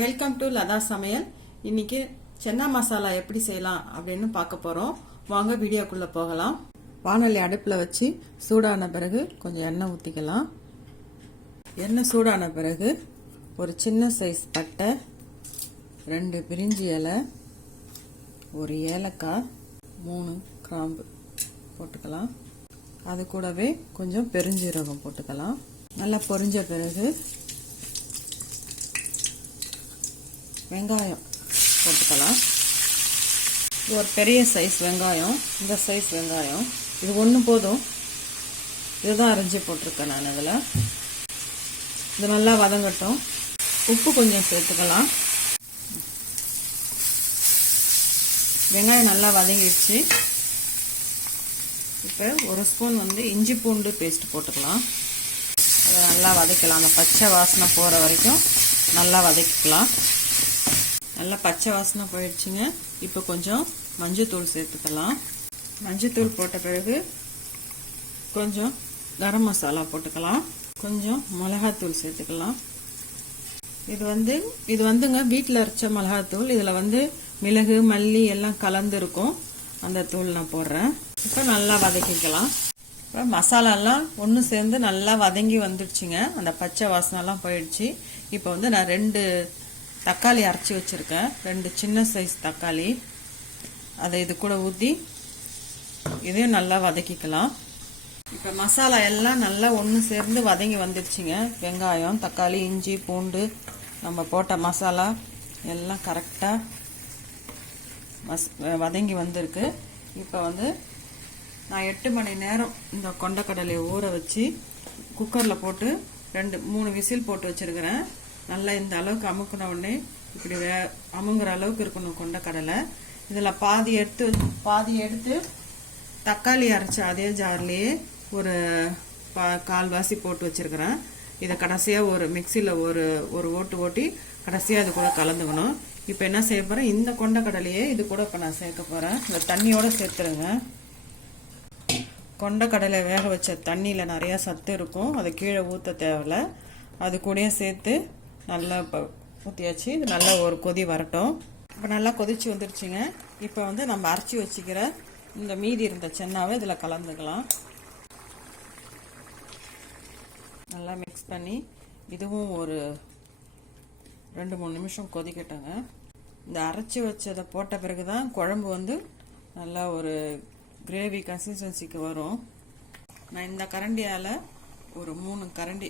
Welcome to Latha'S Samayal. இன்னைக்கு சென்னா மசாலா எப்படி செய்யலாம் அப்படின்னு பார்க்க போறோம். வாங்க வீடியோக்குள்ள போகலாம். வாணலி அடுப்புல வச்சு சூடான பிறகு கொஞ்சம் எண்ணெய் ஊத்திக்கலாம். எண்ணெய் சூடான பிறகு ஒரு சின்ன சைஸ் பட்டை, 2 பிரிஞ்சி இலை, ஒரு ஏலக்காய், 3 கிராம்பு போட்டுக்கலாம். அது கூடவே கொஞ்சம் பெருஞ்சீரகம் போட்டுக்கலாம். நல்லா பொரிஞ்ச பிறகு வெங்காயம் போட்டுக்கலாம். இது ஒரு பெரிய சைஸ் வெங்காயம், இந்த சைஸ் வெங்காயம், இது ஒன்று போதும். இதுதான் அரைஞ்சி போட்டிருக்கேன் நான். அதில் இது நல்லா வதங்கட்டும். உப்பு கொஞ்சம் சேர்த்துக்கலாம். வெங்காயம் நல்லா வதங்கிடுச்சு. இப்போ ஒரு ஸ்பூன் இஞ்சி பூண்டு பேஸ்ட் போட்டுக்கலாம். அதை நல்லா வதக்கலாம். அந்த பச்சை வாசனை போகிற வரைக்கும் நல்லா வதக்கிக்கலாம். நல்லா பச்சை வாசனை போயிடுச்சுங்க. இப்போ கொஞ்சம் மஞ்சத்தூள் சேர்த்துக்கலாம். மஞ்சத்தூள் போட்ட பிறகு கொஞ்சம் கரம் மசாலா போட்டுக்கலாம். கொஞ்சம் மிளகாத்தூள் சேர்த்துக்கலாம். இது வந்துங்க வீட்டில் அரைச்ச மிளகாத்தூள். இதில் மிளகு மல்லி எல்லாம் கலந்து இருக்கும். அந்த தூள் நான் போடுறேன். இப்போ நல்லா வதக்கிக்கலாம். இப்போ மசாலாலாம் ஒன்று சேர்ந்து நல்லா வதங்கி வந்துடுச்சுங்க. அந்த பச்சை வாசனைலாம் போயிடுச்சு. இப்போ நான் 2 தக்காளி அரைச்சி வச்சுருக்கேன். 2 சின்ன சைஸ் தக்காளி. அதை இது கூட ஊற்றி இதையும் நல்லா வதக்கிக்கலாம். இப்போ மசாலா எல்லாம் நல்லா ஒன்று சேர்ந்து வதங்கி வந்துடுச்சுங்க. வெங்காயம், தக்காளி, இஞ்சி, பூண்டு, நம்ம போட்ட மசாலா எல்லாம் கரெக்டாக வதங்கி வந்திருக்கு. இப்போ நான் 8 மணி நேரம் இந்த கொண்டக்கடலையை ஊற வச்சு குக்கரில் போட்டு 2-3 விசில் போட்டு வச்சுருக்கிறேன். நல்லா இந்த அளவுக்கு அமுக்கின உடனே இப்படி அமுங்குற அளவுக்கு இருக்கணும் கொண்டக்கடலை. இதில் பாதி எடுத்து தக்காளி அரைச்ச அதே ஜார்லேயே ஒரு கால்வாசி போட்டு வச்சுருக்கிறேன். இதை கடைசியாக ஒரு மிக்சியில் ஒரு ஓட்டு ஓட்டி கடைசியாக அது கூட கலந்துக்கணும். இப்போ என்ன செய்ய போகிறேன், இந்த கொண்டக்கடலையே இது கூட இப்போ நான் சேர்க்க போகிறேன். இந்த தண்ணியோடு சேர்த்துருங்க. கொண்டக்கடலை வேக வச்ச தண்ணியில் நிறையா சத்து இருக்கும். அதை கீழே ஊற்ற தேவையில்ல. அது கூடயே சேர்த்து நல்லா இப்போ ஊற்றியாச்சு. இது நல்லா ஒரு கொதி வரட்டும். இப்போ நல்லா கொதிச்சு வந்துடுச்சுங்க. இப்போ நம்ம அரைச்சி வச்சுக்கிற இந்த மீதி இருந்த சென்னாவை இதில் கலந்துக்கலாம். நல்லா மிக்ஸ் பண்ணி இதுவும் ஒரு 2-3 நிமிஷம் கொதிக்கட்டுங்க. இந்த அரைச்சி வச்சதை போட்ட பிறகு தான் குழம்பு நல்லா ஒரு கிரேவி கன்சிஸ்டன்சிக்கு வரும். நான் இந்த கரண்டியால் ஒரு 3 கரண்டி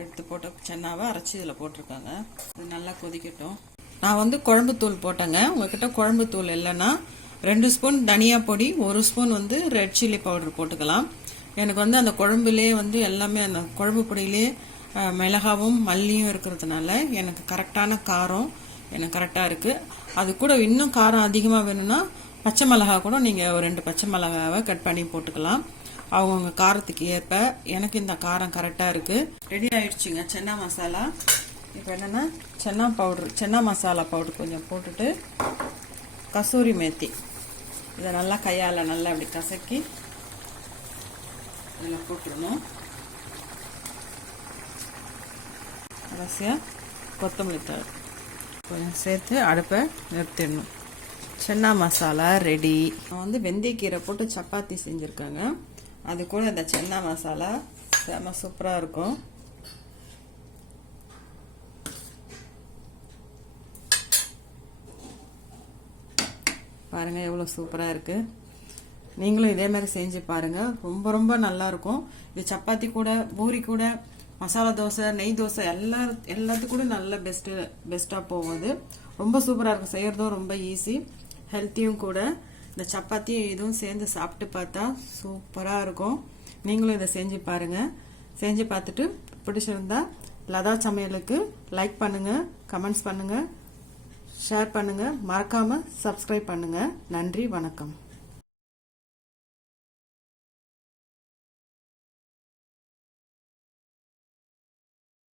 எடுத்து போட்ட சென்னாவை அரைச்சி இதில் போட்டிருக்காங்க. இது நல்லா கொதிக்கட்டும். நான் குழம்பு தூள் போட்டேங்க. உங்ககிட்ட குழம்பு தூள் இல்லைன்னா 2 ஸ்பூன் தனியா பொடி, 1 ஸ்பூன் ரெட் சில்லி பவுடர் போட்டுக்கலாம். எனக்கு அந்த குழம்புலே எல்லாமே அந்த குழம்பு பொடியிலே மிளகாவும் மல்லியும் இருக்கிறதுனால எனக்கு கரெக்டான காரம் எனக்கு கரெக்டாக இருக்குது. அது கூட இன்னும் காரம் அதிகமாக வேணும்னா பச்சை மிளகா கூட நீங்கள் ஒரு 2 பச்சை மிளகாவை கட் பண்ணி போட்டுக்கலாம். அவங்கவுங்க காரத்துக்கு ஏற்ப. எனக்கு இந்த காரம் கரெக்டாக இருக்குது. ரெடி ஆயிடுச்சுங்க சென்னா மசாலா. இப்போ என்னென்னா சென்னா மசாலா பவுடர் கொஞ்சம் போட்டுட்டு கசூரி மேத்தி இதை நல்லா கையால் நல்லா அப்படி கசக்கி இதில் போட்டுடணும். கடைசியாக கொத்தமல்லி தழை கொஞ்சம் சேர்த்து அடுப்பை நிறுத்திடணும். சென்னா மசாலா ரெடி. நான் வெந்தயக்கீரை போட்டு சப்பாத்தி செஞ்சுருக்கேங்க. அது கூட இந்த சென்னா மசாலா செம்ம சூப்பராக இருக்கும். பாருங்கள் எவ்வளோ சூப்பராக இருக்குது. நீங்களும் இதே மாதிரி செஞ்சு பாருங்கள். ரொம்ப ரொம்ப நல்லாயிருக்கும். இது சப்பாத்தி கூட, பூரி கூட, மசாலா தோசை, நெய் தோசை எல்லாத்துக்கும் கூட நல்ல பெஸ்ட்டாக போகுது. ரொம்ப சூப்பராக இருக்கும். செய்கிறதும் ரொம்ப ஈஸி, ஹெல்த்தியும் கூட. இந்த சப்பாத்தி இதுவும் சேர்ந்து சாப்பிட்டு பார்த்தா சூப்பராக இருக்கும். நீங்களும் இதை செஞ்சு பாருங்கள். செஞ்சு பார்த்துட்டு பிடிச்சிருந்தா Latha'S சமையலுக்கு லைக் பண்ணுங்கள், கமெண்ட்ஸ் பண்ணுங்கள், ஷேர் பண்ணுங்கள், மறக்காமல் சப்ஸ்கிரைப் பண்ணுங்கள். நன்றி, வணக்கம்.